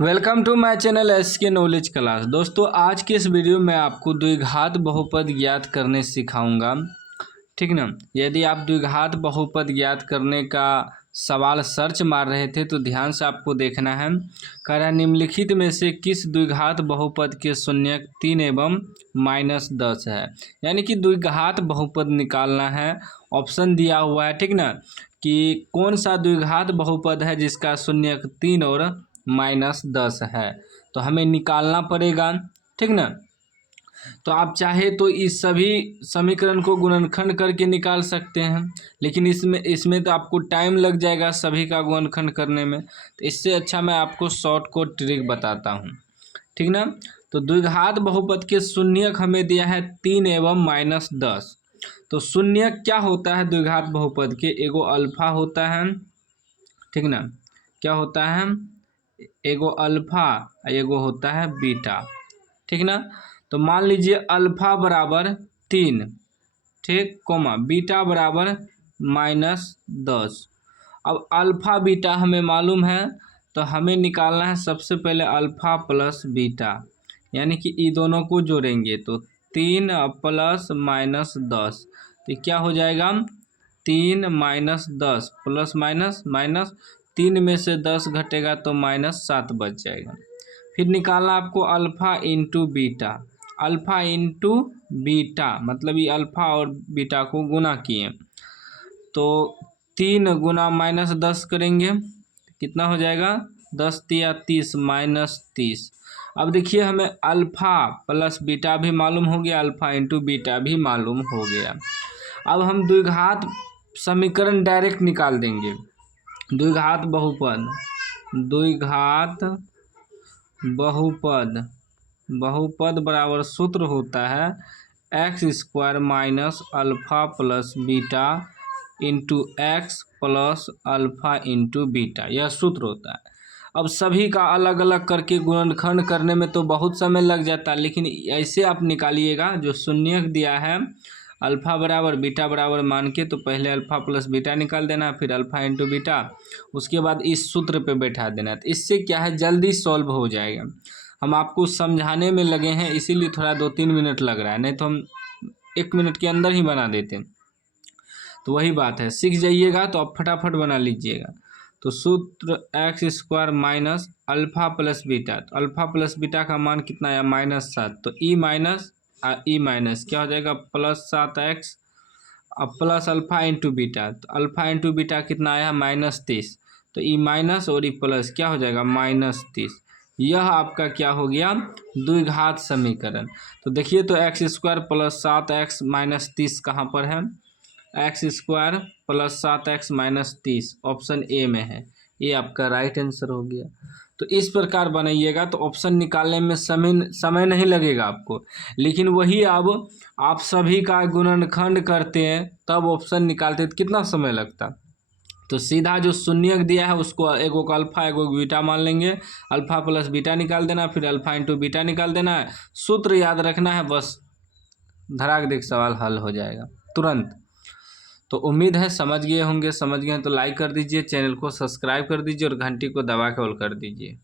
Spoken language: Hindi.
Welcome to my channel SK knowledge class. दोस्तों आज के इस वीडियो में आपको द्विघात बहुपद ज्ञात करने सिखाऊंगा, ठीक ना। यदि आप द्विघात बहुपद ज्ञात करने का सवाल सर्च मार रहे थे तो ध्यान से आपको देखना है। कह रहा है निम्नलिखित में से किस द्विघात बहुपद के शून्यक 3 एवं -10 है, यानी कि द्विघात बहुपद निकालना है। ऑप्शन दिया हुआ है, ठीक ना, कि कौन सा द्विघात बहुपद है जिसका शून्यक 3 और -10 है, तो हमें निकालना पड़ेगा, ठीक ना। तो आप चाहे तो इस सभी समीकरण को गुणनखंड करके निकाल सकते हैं, लेकिन इसमें तो आपको टाइम लग जाएगा सभी का गुणनखंड करने में। तो इससे अच्छा मैं आपको शॉर्टकट ट्रिक बताता हूँ, ठीक ना। तो द्विघात बहुपद के शून्यक हमें दिया है 3 एवं -10। तो शून्यक क्या होता है द्विघात बहुपद के? एगो अल्फा होता है, ठीक ना, क्या होता है, एगो अल्फा, एगो होता है बीटा, ठीक ना। तो मान लीजिए अल्फा बराबर 3, ठीक, कोमा बीटा बराबर -10। अब अल्फा बीटा हमें मालूम है, तो हमें निकालना है सबसे पहले अल्फा प्लस बीटा, यानी कि ये दोनों को जोड़ेंगे तो 3 प्लस -10, तो क्या हो जाएगा 3 -10 प्लस माइनस 3 में से 10 घटेगा तो -7 बच जाएगा। फिर निकालना आपको alpha into beta, alpha into beta मतलब ये अल्फ़ा और बीटा को गुना किए तो 3 गुना -10 करेंगे, कितना हो जाएगा 10 तिया 30 -30। अब देखिए हमें अल्फ़ा प्लस बीटा भी मालूम हो गया, अल्फ़ा इंटू बीटा भी मालूम हो गया। अब हम द्विघात समीकरण डायरेक्ट निकाल देंगे। द्विघात बहुपद बराबर सूत्र होता है x² minus alpha plus beta into x plus alpha into beta, यह सूत्र होता है। अब सभी का अलग अलग करके गुणनखंड करने में तो बहुत समय लग जाता है, लेकिन ऐसे आप निकालिएगा। जो शून्यक दिया है अल्फ़ा बराबर बीटा बराबर मान के, तो पहले अल्फ़ा प्लस बीटा निकाल देना, फिर अल्फ़ा इंटू बीटा, उसके बाद इस सूत्र पे बैठा देना। तो इससे क्या है जल्दी सॉल्व हो जाएगा। हम आपको समझाने में लगे हैं इसीलिए थोड़ा 2-3 मिनट लग रहा है, नहीं तो हम 1 मिनट के अंदर ही बना देते हैं। तो वही बात है, सीख जाइएगा तो आप फटाफट बना लीजिएगा। तो सूत्र x² minus alpha plus beta, तो अल्फ़ा प्लस बीटा का मान कितना आया -7, तो ई माइनस क्या हो जाएगा +7x, अब प्लस अल्फ़ा इंटू बीटा, तो अल्फ़ा इंटू बीटा कितना आया -30, तो ई माइनस और ई प्लस क्या हो जाएगा -30। यह आपका क्या हो गया द्विघात समीकरण। तो देखिए तो x² प्लस 7x माइनस 30 कहाँ पर है, x² plus 7x minus 30 option A में है, ये आपका राइट आंसर हो गया। तो इस प्रकार बनाइएगा तो ऑप्शन निकालने में समय नहीं लगेगा आपको, लेकिन वही अब आप सभी का गुणनखंड करते हैं तब ऑप्शन निकालते हैं तो कितना समय लगता। तो सीधा जो शून्यक दिया है उसको एगो का अल्फ़ा एगो बीटा मान लेंगे, अल्फ़ा प्लस बीटा निकाल देना, फिर अल्फ़ा इंटू बीटा निकाल देना है, सूत्र याद रखना है, बस धड़ाक देख सवाल हल हो जाएगा तुरंत। तो उम्मीद है समझ गए होंगे, समझ गए तो लाइक कर दीजिए, चैनल को सब्सक्राइब कर दीजिए और घंटी को दबा के ऑल कर दीजिए।